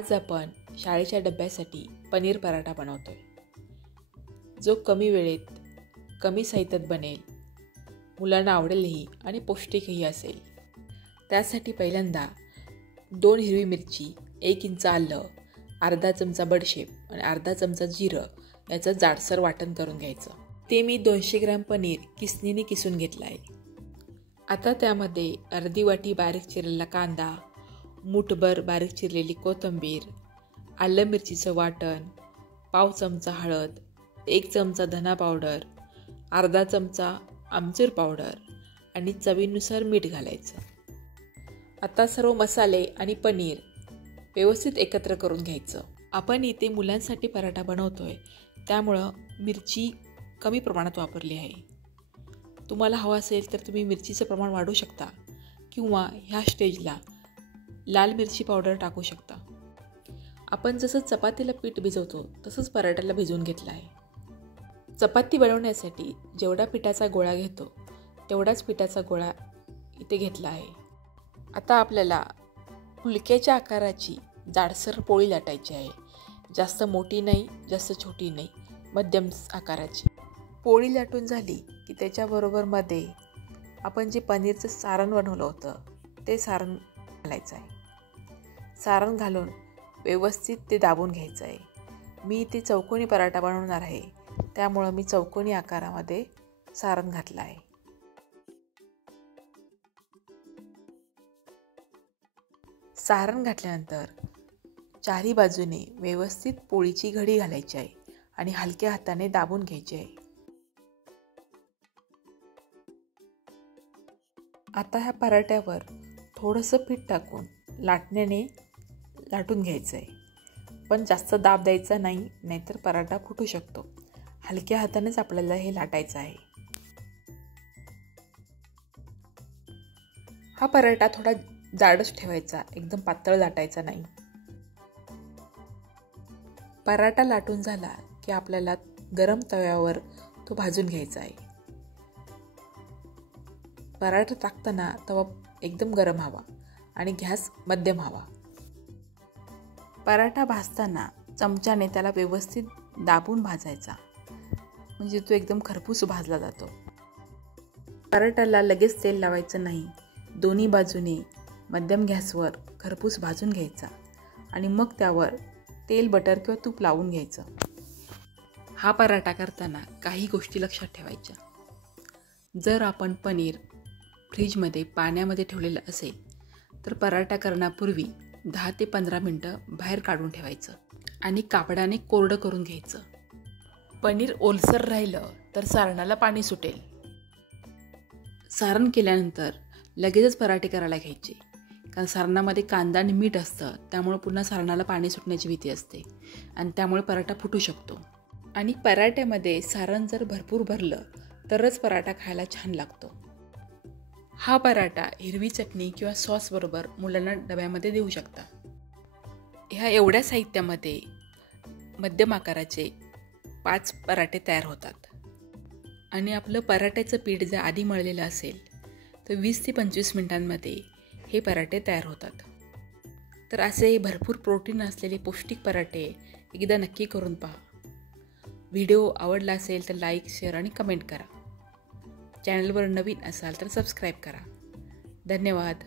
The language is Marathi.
आज आपण शाळेच्या डब्यासाठी पनीर पराठा बनवतोय, जो कमी वेळेत कमी साहित्यात बनेल, मुलांना आवडेलही आणि पौष्टिकही असेल। त्यासाठी पहिल्यांदा 2 हिरवी मिरची, 1 इंच आलं, अर्धा चमचा बडीशेप आणि अर्धा चमचा जिरं याचं जाडसर वाटण करून घ्यायचं। ते मी 200 ग्रॅम पनीर किसणीने किसून घेतलं आहे। आता त्यामध्ये अर्धी वाटी बारीक चिरलेला कांदा, मूठभर बारीक चिरलेली कोथिंबीर, आलं मिरचीचं वाटण, पाव चमचा हळद, 1 चमचा धना पावडर, अर्धा चमचा आमचूर पावडर आणि चवीनुसार मीठ घालायचं। आता सर्व मसाले आणि पनीर व्यवस्थित एकत्र करून घ्यायचं। आपण इथे मुलांसाठी पराठा बनवतोय, त्यामुळं मिरची कमी प्रमाणात वापरली आहे। तुम्हाला हवं असेल तर तुम्ही मिरचीचं प्रमाण वाढवू शकता किंवा ह्या स्टेजला लाल मिरची पावडर टाकू शकता। आपण जसं चपातीला पीठ भिजवतो तसंच पराठ्याला भिजवून घेतलं आहे। चपाती बनवण्यासाठी जेवढा पिठाचा गोळा घेतो तेवढाच पिठाचा गोळा इथे घेतला आहे। आता आपल्याला फुलक्याच्या आकाराची जाडसर पोळी लाटायची आहे। जास्त मोठी नाही, जास्त छोटी नाही, मध्यम आकाराची। पोळी लाटून झाली की त्याच्याबरोबर मध्ये आपण जे पनीरचं सारण बनवलं होतं ते सारण घालायचं आहे। सारण घालून व्यवस्थित ते दाबून घ्यायचं आहे। मी इथे चौकोनी पराठा बनवणार आहे, त्यामुळं मी चौकोनी आकारामध्ये सारण घातलं आहे। सारण घातल्यानंतर चारी बाजूने व्यवस्थित पोळीची घडी घालायची आहे आणि हलक्या हाताने दाबून घ्यायची आहे। आता ह्या पराठ्यावर थोडंसं पीठ टाकून लाटण्याने लाटून घ्यायचं आहे, पण जास्त दाब द्यायचा नाही, नाहीतर पराठा फुटू शकतो। हलक्या हातानेच आपल्याला हे लाटायचं आहे। हा पराठा थोडा जाडच ठेवायचा, एकदम पातळ लाटायचा नाही। पराठा लाटून झाला की आपल्याला गरम तव्यावर तो भाजून घ्यायचा आहे। पराठा टाकताना तवा एकदम गरम हवा आणि गॅस मध्यम हवा। पराठा भाजताना चमच्याने त्याला व्यवस्थित दाबून भाजायचा, म्हणजे तो एकदम खरपूस भाजला जातो। पराठ्याला लगेच तेल लावायचं नाही, दोन्ही बाजूने मध्यम गॅसवर खरपूस भाजून घ्यायचा आणि मग त्यावर तेल, बटर किंवा तूप लावून घ्यायचं। हा पराठा करताना काही गोष्टी लक्षात ठेवायच्या। जर आपण पनीर फ्रीजमध्ये पाण्यामध्ये ठेवलेलं असेल तर पराठा करण्यापूर्वी 10 ते 15 मिनटं बाहेर काढून ठेवायचं आणि कापडाने कोरडं करून घ्यायचं। पनीर ओलसर राहिलं तर सारणाला पाणी सुटेल। सारण केल्यानंतर लगेचच पराठे करायला घ्यायचे, कारण सारणामध्ये कांदा आणि मीठ असतं, त्यामुळे पुन्हा सारणाला पाणी सुटण्याची भीती असते आणि त्यामुळे पराठा फुटू शकतो। आणि पराठ्यामध्ये सारण जर भरपूर भरलं तरच पराठा खायला छान लागतो। हा पराठा हिरवी चटणी किंवा सॉस बरोबर मुलांना डब्यामध्ये देऊ शकता। ह्या एवढ्या साहित्यामध्ये मध्यम आकाराचे 5 पराठे तयार होतात आणि आपलं पराठ्याचं पीठ जर आधी मळलेलं असेल तर 20 ते 25 मिनिटांमध्ये हे पराठे तयार होतात। तर असे भरपूर प्रोटीन असलेले पौष्टिक पराठे एकदा नक्की करून पहा। व्हिडिओ आवडला असेल तर लाईक, शेअर आणि कमेंट करा। चॅनलवर नवीन असाल तर सबस्क्राईब करा। धन्यवाद।